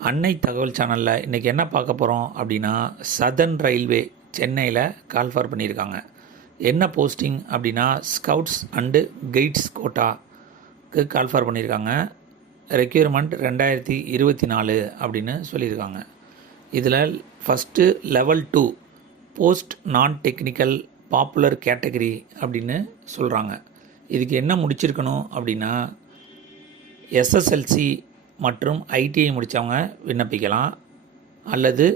அன்னை தகவல் சேனலில் இன்றைக்கி என்ன பார்க்க போகிறோம் அப்படின்னா, சதர்ன் ரயில்வே சென்னையில் கால்ஃபார் பண்ணியிருக்காங்க. என்ன போஸ்டிங் அப்படின்னா, ஸ்கவுட்ஸ் அண்டு கைட்ஸ் கோட்டாக்கு கால்ஃபார் பண்ணியிருக்காங்க. ரெக்யூர்மெண்ட் 2024 அப்படின்னு சொல்லியிருக்காங்க. இதில் ஃபஸ்ட்டு லெவல் 2 போஸ்ட் நான் டெக்னிக்கல் பாப்புலர் கேட்டகரி அப்படின்னு சொல்கிறாங்க. இதுக்கு என்ன முடிச்சிருக்கணும் அப்படின்னா, எஸ்எஸ்எல்சி மற்றும் ஐடிஐ முடித்தவங்க விண்ணப்பிக்கலாம், அல்லது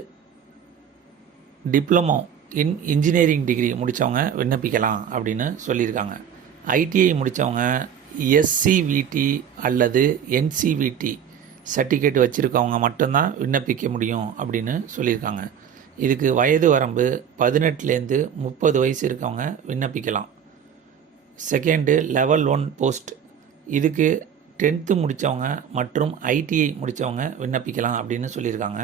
டிப்ளமோ இன் இன்ஜினியரிங் டிகிரி முடித்தவங்க விண்ணப்பிக்கலாம் அப்படின்னு சொல்லியிருக்காங்க. ஐடிஐ முடித்தவங்க எஸ்சிவிடி அல்லது என்சிவிடி சர்டிஃபிகேட் வச்சுருக்கவங்க மட்டும்தான் விண்ணப்பிக்க முடியும் அப்படின்னு சொல்லியிருக்காங்க. இதுக்கு வயது வரம்பு 18லேருந்து 30 வயசு இருக்கவங்க விண்ணப்பிக்கலாம். செகண்டு லெவல் 1 போஸ்ட், இதுக்கு 10th முடித்தவங்க மற்றும் ஐடிஐ முடித்தவங்க விண்ணப்பிக்கலாம் அப்படின்னு சொல்லியிருக்காங்க.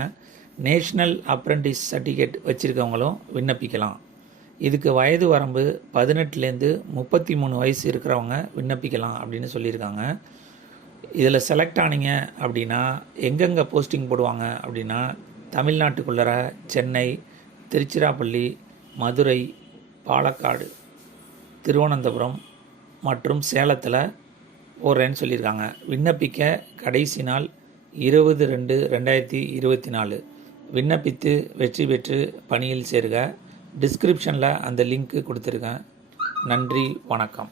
நேஷ்னல் அப்ரெண்டிஸ் சர்டிஃபிகேட் வச்சுருக்கவங்களும் விண்ணப்பிக்கலாம். இதுக்கு வயது வரம்பு 18லேருந்து 33 வயசு இருக்கிறவங்க விண்ணப்பிக்கலாம் அப்படின்னு சொல்லியிருக்காங்க. இதில் செலக்ட் ஆனீங்க அப்படின்னா எங்கெங்கே போஸ்டிங் போடுவாங்க அப்படின்னா, தமிழ்நாட்டுக்குள்ளர சென்னை, திருச்சிராப்பள்ளி, மதுரை, பாலக்காடு, திருவனந்தபுரம் மற்றும் சேலத்தில் போடுறேன்னு சொல்லியிருக்காங்க. விண்ணப்பிக்க கடைசி நாள் 20/2/2024. விண்ணப்பித்து வெற்றி பெற்று பணியில் சேருக. டிஸ்கிரிப்ஷனில் அந்த லிங்க்கு கொடுத்துருக்கேன். நன்றி, வணக்கம்.